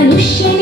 Палющая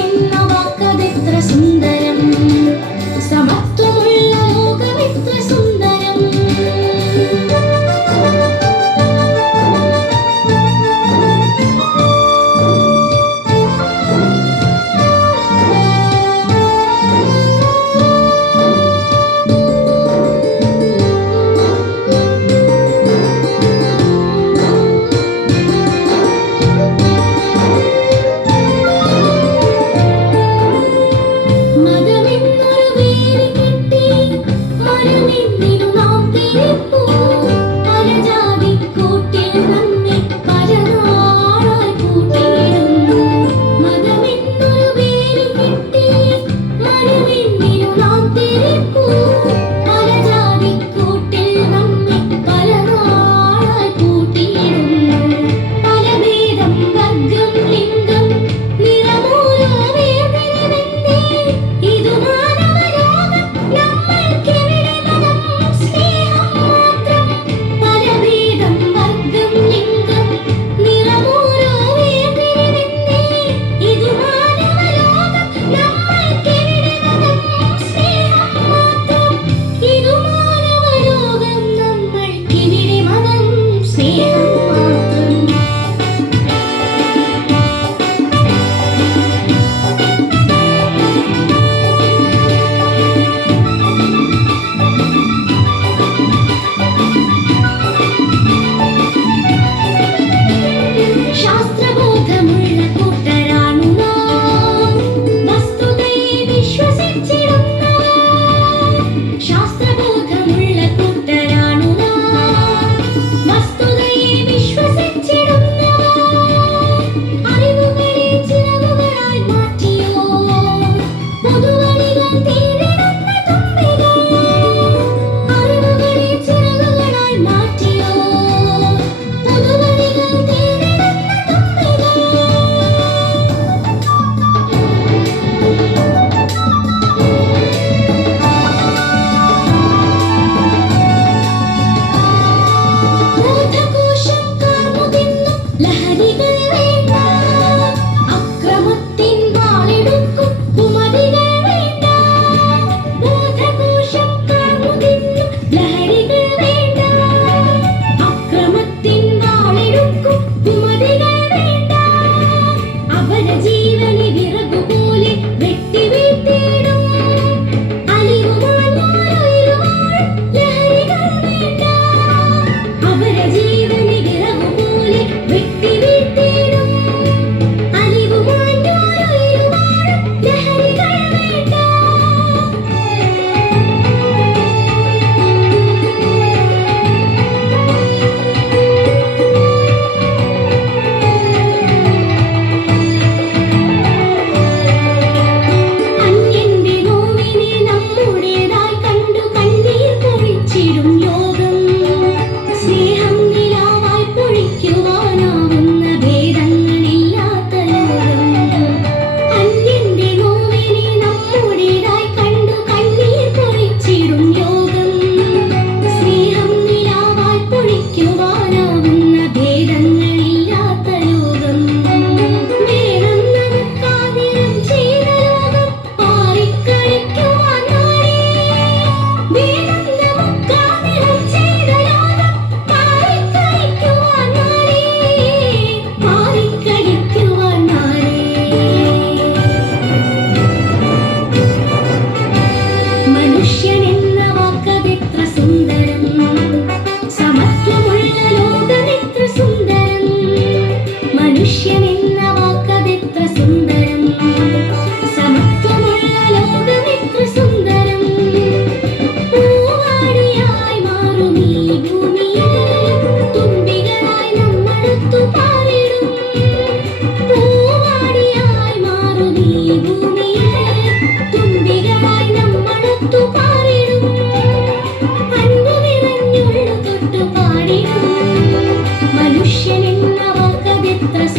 ചിരും law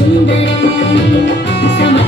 Sundari